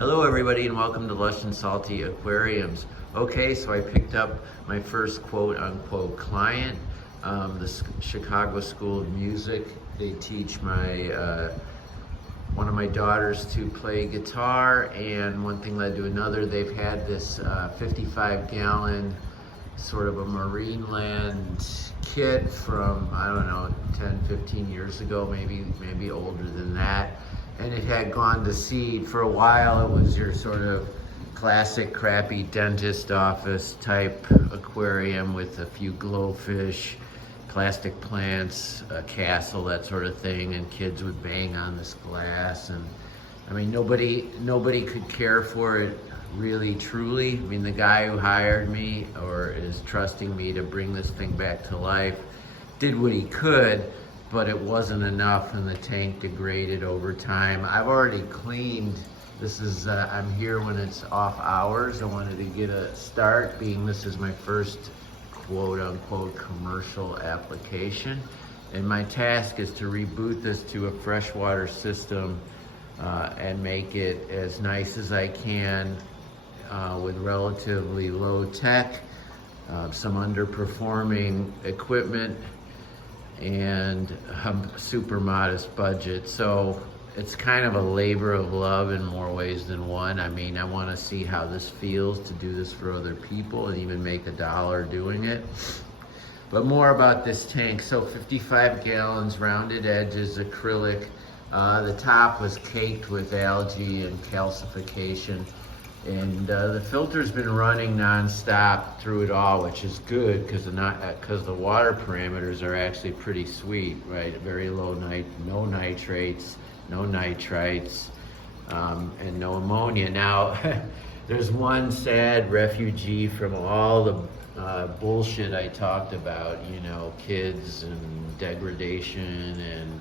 Hello everybody and welcome to Lush and Salty Aquariums. Okay, so I picked up my first quote unquote client, the Chicago School of Music. They teach one of my daughters to play guitar, and one thing led to another. They've had this 55-gallon sort of a marine land kit from, I don't know, 10, 15 years ago, maybe older than that. And it had gone to seed. For a while, it was your sort of classic crappy dentist office type aquarium with a few glowfish, plastic plants, a castle, that sort of thing, and kids would bang on this glass. And I mean, nobody could care for it really, truly. I mean, the guy who hired me or is trusting me to bring this thing back to life did what he could, but it wasn't enough, and the tank degraded over time. I've already cleaned. This is, I'm here when it's off hours. I wanted to get a start, being this is my first quote unquote commercial application. And my task is to reboot this to a freshwater system and make it as nice as I can with relatively low tech, some underperforming equipment, and a super modest budget. So it's kind of a labor of love in more ways than one. I mean, I want to see how this feels to do this for other people and even make $1 doing it. But more about this tank. So 55 gallons, rounded edges, acrylic. The top was caked with algae and calcification. And the filter's been running non-stop through it all, which is good because the water parameters are actually pretty sweet, right? Very low no nitrates, no nitrites, and no ammonia. Now, there's one sad refugee from all the bullshit I talked about, you know, kids and degradation and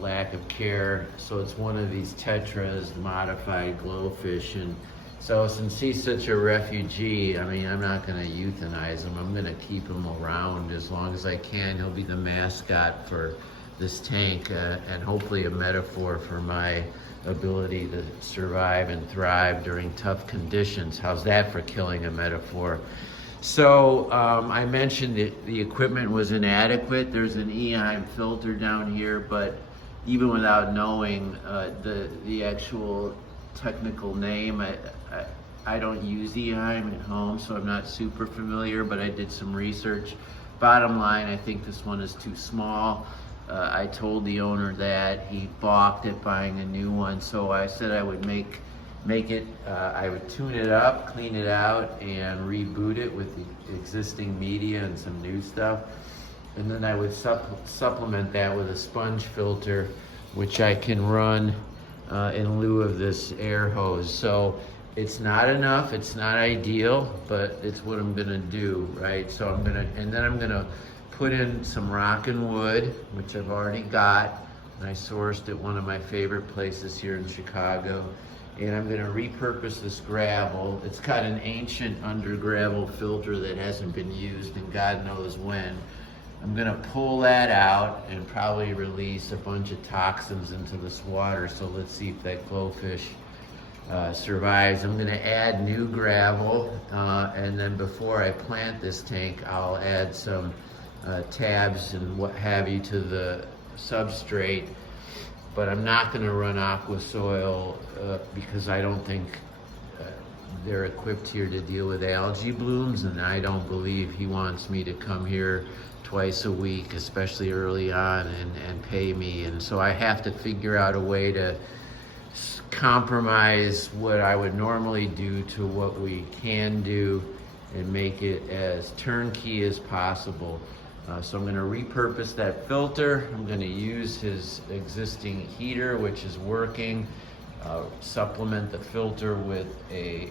lack of care. So it's one of these tetras, modified glowfish. And so since he's such a refugee, I mean, I'm not going to euthanize him. I'm going to keep him around as long as I can. He'll be the mascot for this tank, and hopefully a metaphor for my ability to survive and thrive during tough conditions. How's that for killing a metaphor? So I mentioned that the equipment was inadequate. There's an EHIM filter down here, but even without knowing the actual technical name, I don't use EHIM at home, so I'm not super familiar, but I did some research. Bottom line, I think this one is too small. I told the owner that. He balked at buying a new one, so I said I would make it, I would tune it up, clean it out, and reboot it with the existing media and some new stuff. And then I would supplement that with a sponge filter, which I can run in lieu of this air hose. So it's not enough, it's not ideal, but it's what I'm gonna do, right? So I'm gonna put in some rockin' wood, which I've already got, and I sourced at one of my favorite places here in Chicago. And I'm gonna repurpose this gravel. It's got an ancient under gravel filter that hasn't been used in God knows when. I'm gonna pull that out and probably release a bunch of toxins into this water. So let's see if that glowfish survives. I'm gonna add new gravel, and then before I plant this tank, I'll add some tabs and what have you to the substrate. But I'm not gonna run aqua soil because I don't think they're equipped here to deal with algae blooms, and I don't believe he wants me to come here twice a week, especially early on, and pay me. And so I have to figure out a way to compromise what I would normally do to what we can do and make it as turnkey as possible. So I'm going to repurpose that filter. I'm going to use his existing heater, which is working, supplement the filter with a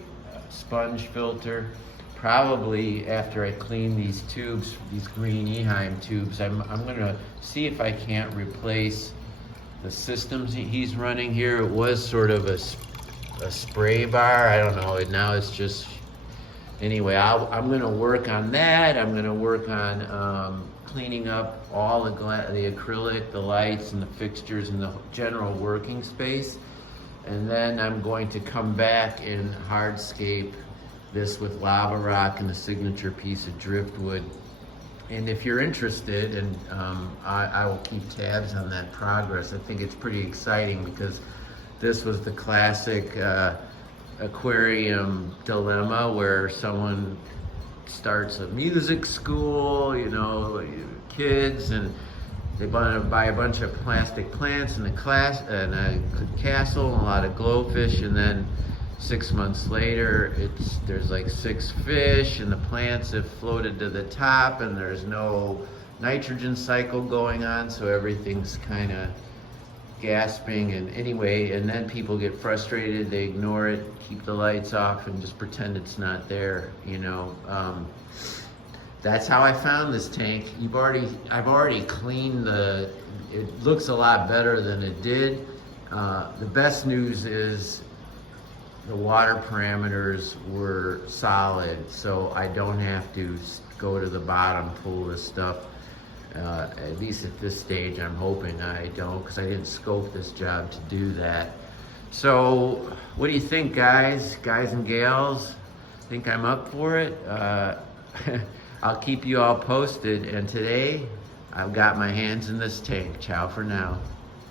sponge filter. Probably after I clean these tubes, these green EHIM tubes, I'm going to see if I can't replace the systems he's running here. It was sort of a spray bar. I don't know. Now it's just, anyway, I'm going to work on that. I'm going to work on cleaning up all the acrylic, the lights and the fixtures and the general working space. And then I'm going to come back and hardscape this with lava rock and the signature piece of driftwood. And if you're interested, and I will keep tabs on that progress. I think it's pretty exciting because this was the classic aquarium dilemma where someone starts a music school, you know, kids, and they want to buy a bunch of plastic plants and a castle and a lot of glowfish, and then 6 months later there's like 6 fish and the plants have floated to the top and there's no nitrogen cycle going on, so everything's kind of gasping. And anyway, and then people get frustrated, they ignore it, keep the lights off and just pretend it's not there, you know. That's how I found this tank. I've already cleaned it looks a lot better than it did. The best news is the water parameters were solid, so I don't have to go to the bottom, pull this stuff. At least at this stage, I'm hoping I don't, because I didn't scope this job to do that. So, what do you think, guys and gals? Think I'm up for it? I'll keep you all posted, and today, I've got my hands in this tank. Ciao for now.